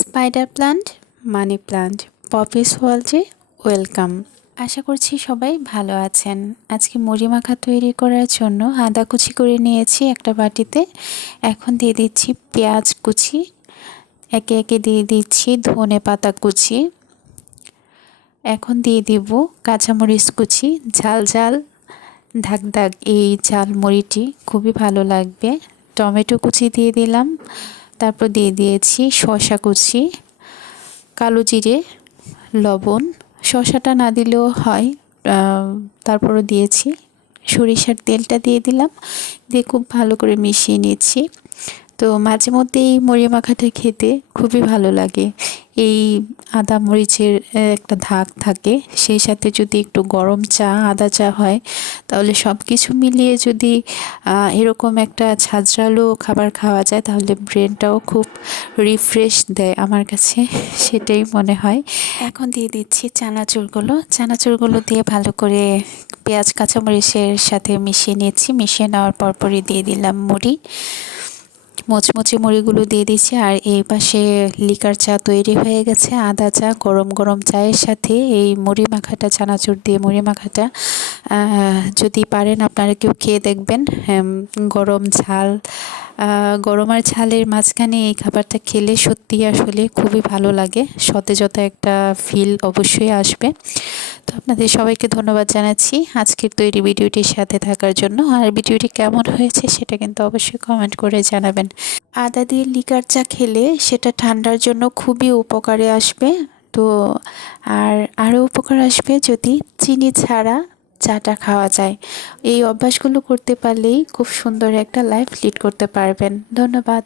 Spider plant money plant Poppy's ওয়ার্ল্ডে welcome আশা করছি সবাই ভালো আছেন। আজকে মুড়ি মাখা তৈরি করার জন্য আদা কুচি করে নিয়েছি একটা বাটিতে। এখন দিয়ে দিচ্ছি পেঁয়াজ কুচি। একে একে দিয়ে দিচ্ছি ধনে পাতা কুচি। এখন দিয়ে দিব কাঁচামরিচ কুচি। ঝাল ঝাল, ধাক ধাক এই ঝাল মুড়িটি। খুবই ভালো লাগবে। টমেটো কুচি দিয়ে দিলাম। তারপর দিয়ে দিয়েছি শশা কুচি, কালো জিরে, লবণ। শশাটা না দিলেও হয় তারপরও দিয়েছি। সরিষার তেলটা দিয়ে দিলাম, দিয়ে খুব ভালো করে মিশিয়ে নিচ্ছি। তো মাঝে মধ্যে এই মুড়ি মাখাটা খেতে খুবই ভালো লাগে। এই আদা মরিচের একটা ধাক থাকে, সেই সাথে যদি একটু গরম চা, আদা চা হয়, তাহলে সব কিছু মিলিয়ে যদি এরকম একটা ঝাঁঝরালো খাবার খাওয়া যায়, তাহলে ব্রেনটাও খুব রিফ্রেশ দেয় আমার কাছে, সেটাই মনে হয়। এখন দিয়ে দিচ্ছি চানাচুরগুলো। চানাচুরগুলো দিয়ে ভালো করে পেঁয়াজ, কাঁচামরিচের সাথে মিশিয়ে নিয়েছি। মিশিয়ে নেওয়ার পরপরই দিয়ে দিলাম মুড়ি। মচমচে মুড়িগুলো দিয়ে দিচ্ছি আর এই পাশে লিকার চা তৈরি হয়ে গেছে, আদা চা, গরম গরম চায়ের সাথে। এই মুড়ি মাখাটা, চানাচুর দিয়ে মুড়ি মাখাটা যদি পারেন আপনারা কেউ খেয়ে দেখবেন। গরম ঝাল গরম আর ঝালের মাঝখানে এই খাবারটা খেলে সত্যি আসলে খুবই ভালো লাগে। সতেজতা একটা ফিল অবশ্যই আসবে। তো আপনাদের সবাইকে ধন্যবাদ জানাচ্ছি আজকের তৈরি ভিডিওটির সাথে থাকার জন্য। আর ভিডিওটি কেমন হয়েছে সেটা কিন্তু অবশ্যই কমেন্ট করে জানাবেন। আদা দিয়ে লিকার চা খেলে সেটা ঠান্ডার জন্য খুবই উপকারে আসবে। তো আর আরও উপকার আসবে যদি চিনি ছাড়া চাটা খাওয়া যায়। এই অভ্যাসগুলো করতে পারলেই খুব সুন্দর একটা লাইফ লিড করতে পারবেন। ধন্যবাদ।